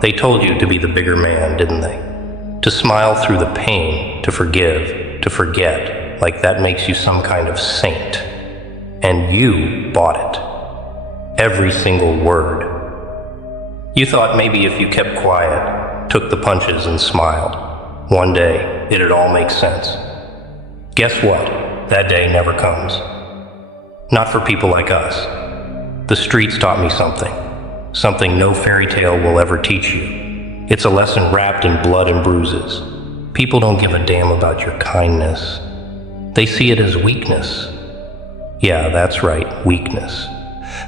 They told you to be the bigger man, didn't they? To smile through the pain, to forgive, to forget, like that makes you some kind of saint. And you bought it. Every single word. You thought maybe if you kept quiet, took the punches and smiled, one day it'd all make sense. Guess what? That day never comes. Not for people like us. The streets taught me something. Something no fairy tale will ever teach you. It's a lesson wrapped in blood and bruises. People don't give a damn about your kindness. They see it as weakness. Yeah, that's right, weakness.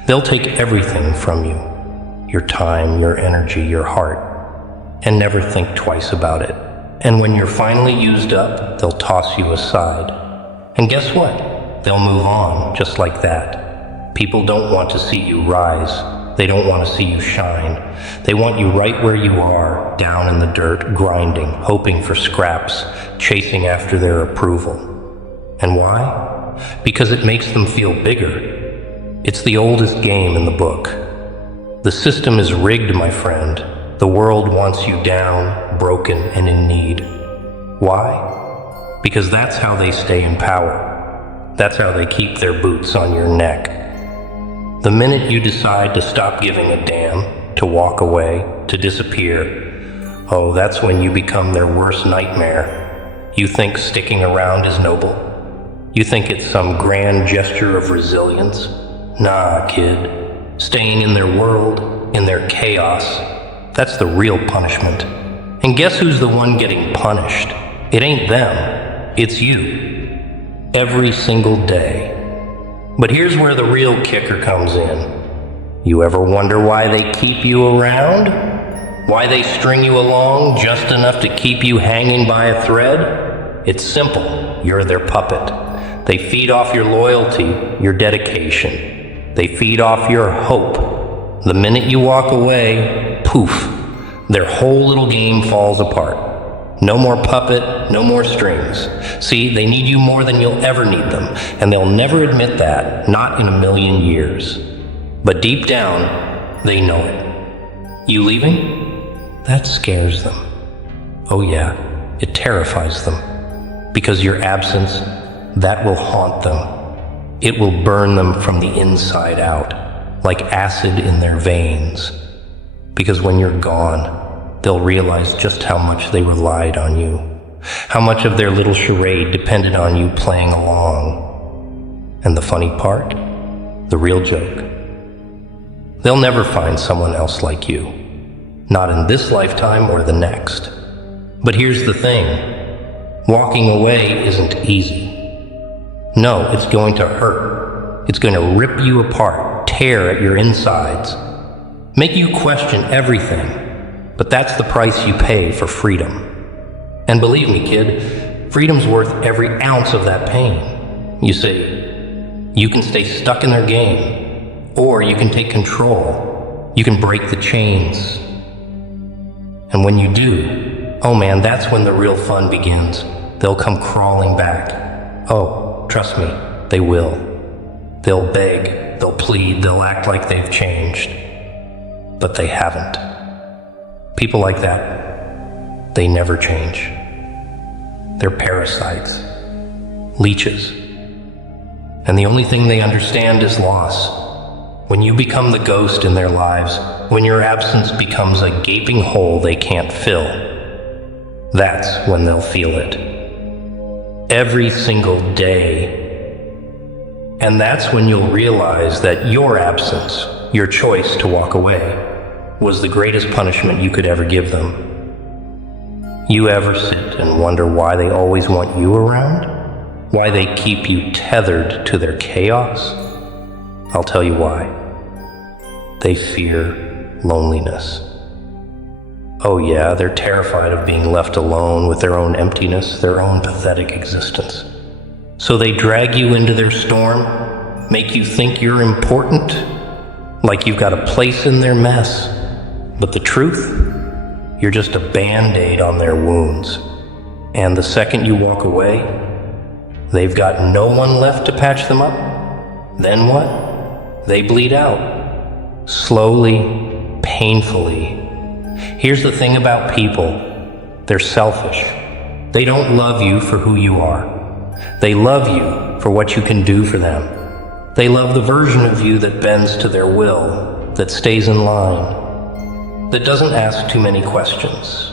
They'll take everything from you. Your time, your energy, your heart. And never think twice about it. And when you're finally used up, they'll toss you aside. And guess what? They'll move on, just like that. People don't want to see you rise. They don't want to see you shine. They want you right where you are, down in the dirt, grinding, hoping for scraps, chasing after their approval. And why? Because it makes them feel bigger. It's the oldest game in the book. The system is rigged, my friend. The world wants you down, broken, and in need. Why? Because that's how they stay in power. That's how they keep their boots on your neck. The minute you decide to stop giving a damn, to walk away, to disappear, oh, that's when you become their worst nightmare. You think sticking around is noble? You think it's some grand gesture of resilience? Nah, kid. Staying in their world, in their chaos, that's the real punishment. And guess who's the one getting punished? It ain't them, it's you. Every single day. But here's where the real kicker comes in. You ever wonder why they keep you around? Why they string you along just enough to keep you hanging by a thread? It's simple. You're their puppet. They feed off your loyalty, your dedication. They feed off your hope. The minute you walk away, poof, their whole little game falls apart. No more puppet, no more strings. See, they need you more than you'll ever need them, and they'll never admit that, not in a million years. But deep down, they know it. You leaving? That scares them. Oh yeah, it terrifies them. Because your absence, that will haunt them. It will burn them from the inside out, like acid in their veins. Because when you're gone, they'll realize just how much they relied on you, how much of their little charade depended on you playing along. And the funny part? The real joke. They'll never find someone else like you. Not in this lifetime or the next. But here's the thing. Walking away isn't easy. No, it's going to hurt. It's going to rip you apart, tear at your insides, make you question everything. But that's the price you pay for freedom. And believe me, kid, freedom's worth every ounce of that pain. You see, you can stay stuck in their game, or you can take control. You can break the chains. And when you do, oh man, that's when the real fun begins. They'll come crawling back. Oh, trust me, they will. They'll beg, they'll plead, they'll act like they've changed. But they haven't. People like that, they never change. They're parasites, leeches. And the only thing they understand is loss. When you become the ghost in their lives, when your absence becomes a gaping hole they can't fill, that's when they'll feel it. Every single day. And that's when you'll realize that your absence, your choice to walk away, was the greatest punishment you could ever give them. You ever sit and wonder why they always want you around? Why they keep you tethered to their chaos? I'll tell you why. They fear loneliness. Oh yeah, they're terrified of being left alone with their own emptiness, their own pathetic existence. So they drag you into their storm, make you think you're important, like you've got a place in their mess. But the truth? You're just a band-aid on their wounds. And the second you walk away, they've got no one left to patch them up. Then what? They bleed out. Slowly, painfully, Here's the thing about people. They're selfish. They don't love you for who you are. They love you for what you can do for them. They love the version of you that bends to their will, that stays in line, that doesn't ask too many questions.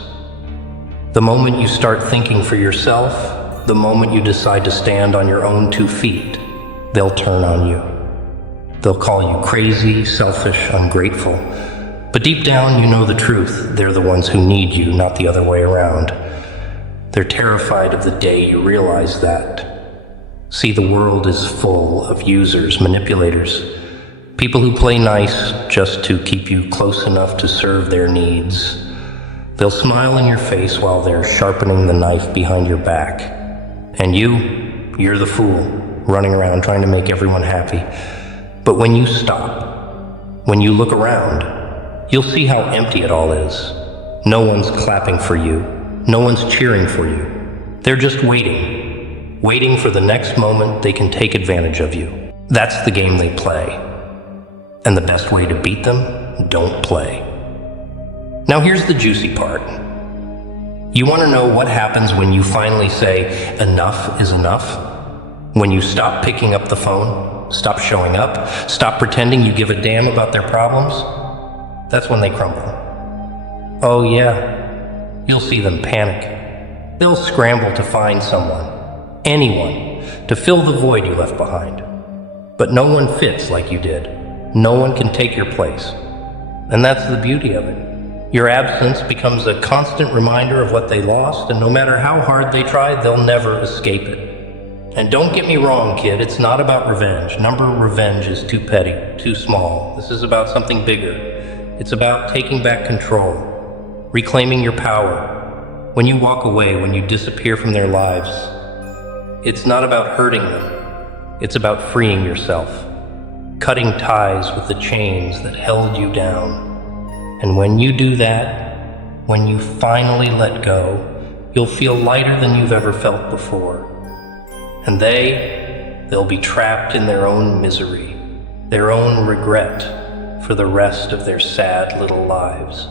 The moment you start thinking for yourself, the moment you decide to stand on your own 2 feet, they'll turn on you. They'll call you crazy, selfish, ungrateful. But deep down, you know the truth. They're the ones who need you, not the other way around. They're terrified of the day you realize that. See, the world is full of users, manipulators, people who play nice just to keep you close enough to serve their needs. They'll smile in your face while they're sharpening the knife behind your back. And you're the fool, running around trying to make everyone happy. But when you stop, when you look around, you'll see how empty it all is. No one's clapping for you. No one's cheering for you. They're just waiting for the next moment they can take advantage of you. That's the game they play. And the best way to beat them, don't play. Now here's the juicy part. You want to know what happens when you finally say, enough is enough? When you stop picking up the phone, stop showing up, stop pretending you give a damn about their problems? That's when they crumble. Oh yeah, you'll see them panic. They'll scramble to find someone, anyone, to fill the void you left behind. But no one fits like you did. No one can take your place. And that's the beauty of it. Your absence becomes a constant reminder of what they lost, and no matter how hard they try, they'll never escape it. And don't get me wrong, kid, it's not about revenge. Revenge is too petty, too small. This is about something bigger. It's about taking back control, reclaiming your power. When you walk away, when you disappear from their lives, it's not about hurting them. It's about freeing yourself, cutting ties with the chains that held you down. And when you do that, when you finally let go, you'll feel lighter than you've ever felt before. And they'll be trapped in their own misery, their own regret for the rest of their sad little lives.